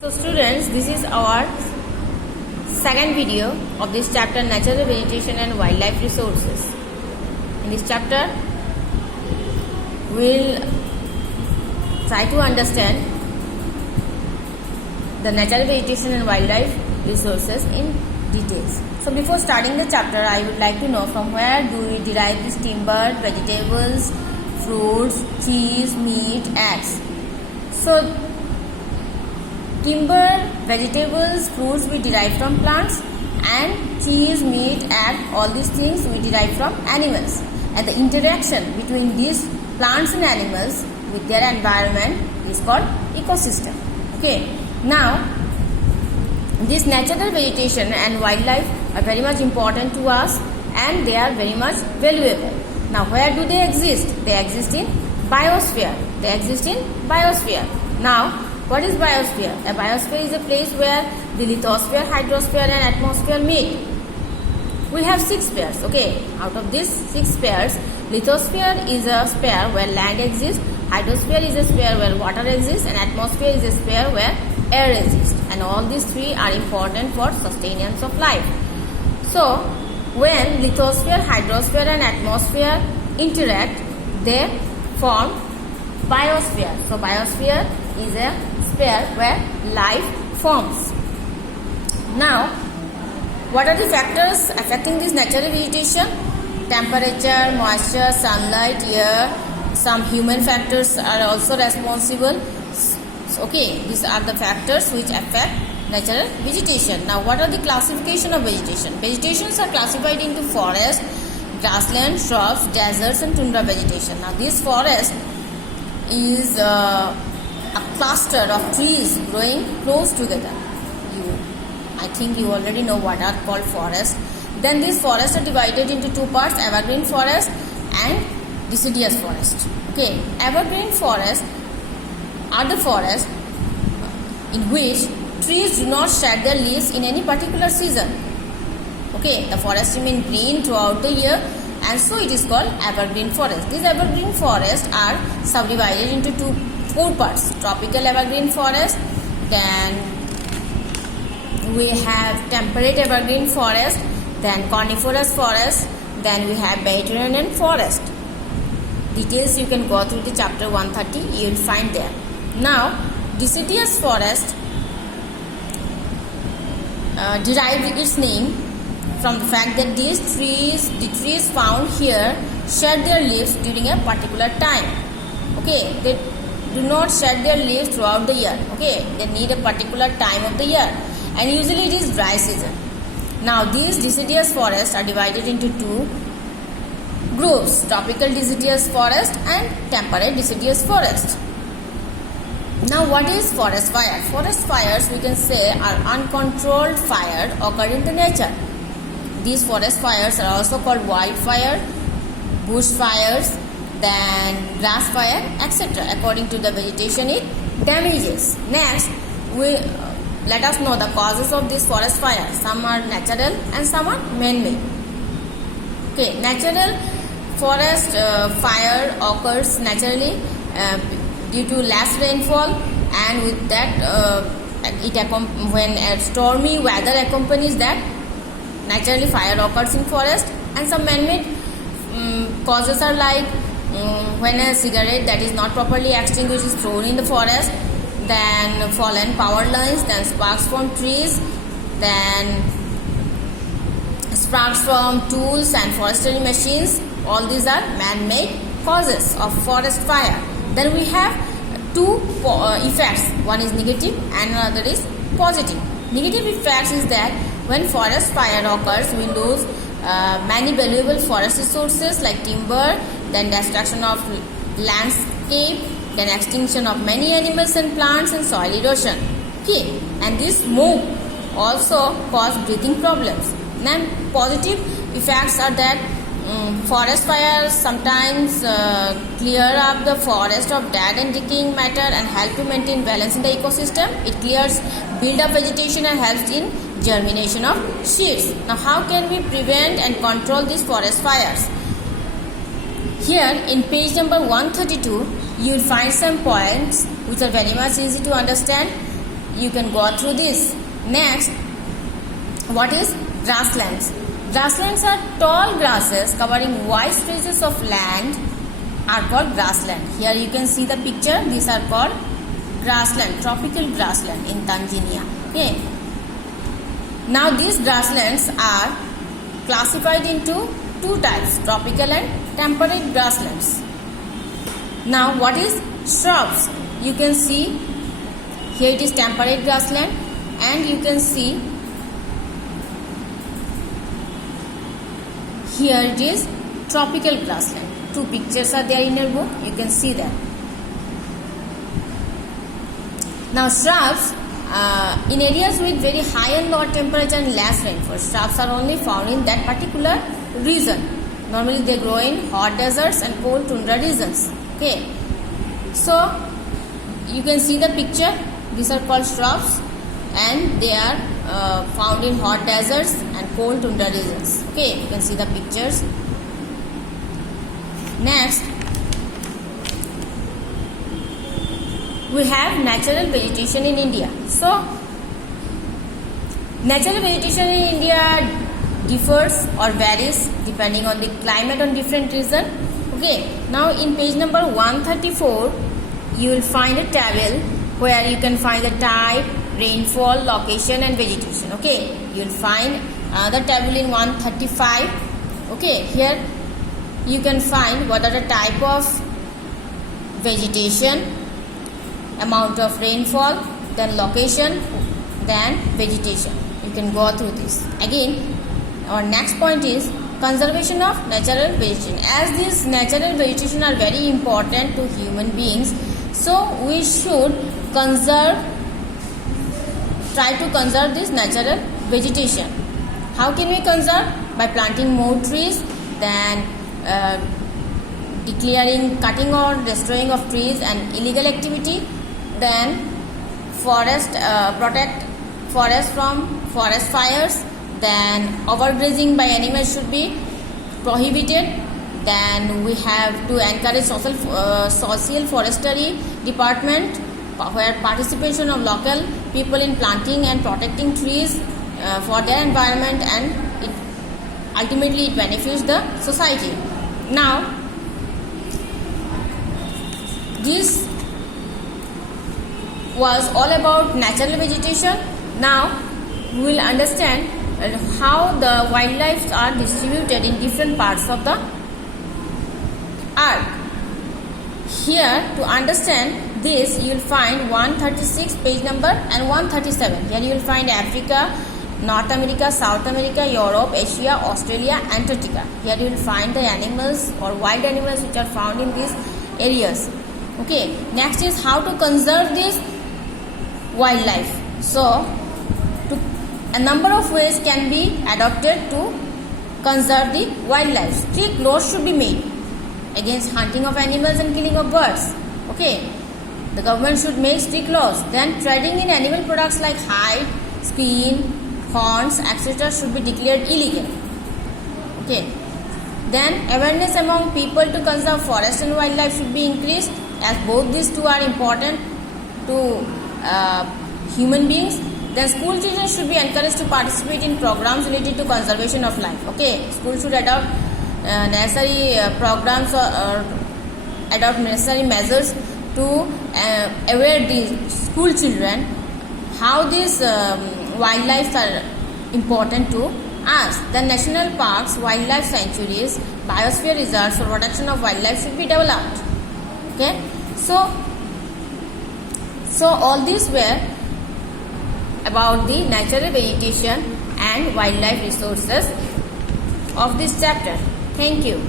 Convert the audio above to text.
So students, this is our second video of this chapter, Natural Vegetation and Wildlife Resources. In this chapter, we'll try to understand the natural vegetation and wildlife resources in details. So before starting the chapter, I would like to know from where do we derive this timber, vegetables, fruits, trees, meat, eggs. So timber, vegetables, fruits we derive from plants, and cheese, meat, egg, all these things we derive from animals. And the interaction between these plants and animals with their environment is called ecosystem. Okay. Now, this natural vegetation and wildlife are very much important to us and they are very much valuable. Now, where do they exist? They exist in biosphere. They exist in biosphere. Now, what is biosphere? A biosphere is a place where the lithosphere, hydrosphere and atmosphere meet. We have 6 spheres, okay. Out of these 6 spheres, lithosphere is a sphere where land exists, hydrosphere is a sphere where water exists, and atmosphere is a sphere where air exists. And all these 3 are important for sustenance of life. So, when lithosphere, hydrosphere and atmosphere interact, they form biosphere. So, biosphere is a sphere where life forms. Now, what are the factors affecting this natural vegetation? Temperature, moisture, sunlight, air. Some human factors are also responsible. Okay, these are the factors which affect natural vegetation. Now, what are the classification of vegetation? Vegetations are classified into forest, grassland, shrubs, deserts and tundra vegetation. Now, this forest is a cluster of trees growing close together. I think you already know what are called forests. Then these forests are divided into 2 parts, evergreen forest and deciduous forest. Okay, evergreen forest are the forests in which trees do not shed their leaves in any particular season. Okay, the forest remain green throughout the year and so it is called evergreen forest. These evergreen forests are subdivided into 4 parts. Tropical evergreen forest, then we have temperate evergreen forest, then coniferous forest, then we have Mediterranean forest. Details you can go through the chapter 130, you will find there. Now, deciduous forest derived its name from the fact that the trees found here shed their leaves during a particular time. Okay, they do not shed their leaves throughout the year. Okay, they need a particular time of the year and usually it is dry season. Now, these deciduous forests are divided into 2 groups, tropical deciduous forest and temperate deciduous forest. Now, what is forest fire? Forest fires, we can say, are uncontrolled fire occur in the nature. These forest fires are also called wildfire, bush fires, then grass fire, etc. According to the vegetation it damages. Next, let us know the causes of this forest fire. Some are natural and some are man-made. Okay, natural forest fire occurs naturally due to less rainfall, and with that when a stormy weather accompanies that, naturally fire occurs in forest. And some man-made causes are like when a cigarette that is not properly extinguished is thrown in the forest, then fallen power lines, then sparks from trees, then sparks from tools and forestry machines. All these are man-made causes of forest fire. Then we have 2 effects. One is negative and another is positive. Negative effects is that when forest fire occurs, we lose many valuable forest resources like timber, then destruction of landscape, then extinction of many animals and plants and soil erosion. Okay, and this smoke also cause breathing problems. Then positive effects are that forest fires sometimes clear up the forest of dead and decaying matter and help to maintain balance in the ecosystem. It clears build up vegetation and helps in germination of seeds. Now, how can we prevent and control these forest fires? Here in page number 132, you will find some points which are very much easy to understand. you can go through this. Next, what is grasslands? Grasslands are tall grasses covering wide stretches of land are called grassland. Here you can see the picture. These are called grassland, tropical grassland in Tanzania. Okay. Now these grasslands are classified into two types, tropical and temperate grasslands. Now what is shrubs? You can see here it is temperate grassland, and you can see here it is tropical grassland. Two pictures are there in your book. You can see that. Now shrubs in areas with very high and low temperature and less rainfall. Shrubs are only found in that particular region. Normally they grow in hot deserts and cold tundra regions. Okay. So you can see the picture. These are called shrubs, and they are found in hot deserts and cold tundra regions. Okay, you can see the pictures. Next, we have natural vegetation in India. So, natural vegetation in India differs or varies depending on the climate on different region. Okay, now in page number 134, you will find a table where you can find the type, rainfall, location and vegetation. Okay, you will find another table in 135. Okay, here you can find what are the type of vegetation, amount of rainfall, then location, then vegetation. You can go through this. Again, our next point is conservation of natural vegetation. As these natural vegetation are very important to human beings, so we should try to conserve this natural vegetation. How can we conserve? By planting more trees, then declaring cutting or destroying of trees and illegal activity, then protect forest from forest fires, then overgrazing by animals should be prohibited. Then we have to encourage social forestry department, where participation of local people in planting and protecting trees for their environment, and ultimately it benefits the society. Now this was all about natural vegetation. Now we will understand how the wildlife are distributed in different parts of the earth. Here, to understand this, you will find 136 page number and 137. Here you will find Africa, North America, South America, Europe, Asia, Australia, Antarctica. Here you will find the animals or wild animals which are found in these areas. Okay. Next is how to conserve this wildlife. So, a number of ways can be adopted to conserve the wildlife. Strict laws should be made against hunting of animals and killing of birds. Okay, the government should make strict laws. Then trading in animal products like hide, skin, horns, etc. should be declared illegal. Okay, then awareness among people to conserve forest and wildlife should be increased, as both these two are important to human beings. Then school children should be encouraged to participate in programs related to conservation of life. Okay, school should adopt necessary programs or adopt necessary measures to aware the school children how these wildlife are important to us. The national parks, wildlife sanctuaries, biosphere reserves for protection of wildlife should be developed. Okay, so all these were about the natural vegetation and wildlife resources of this chapter. Thank you.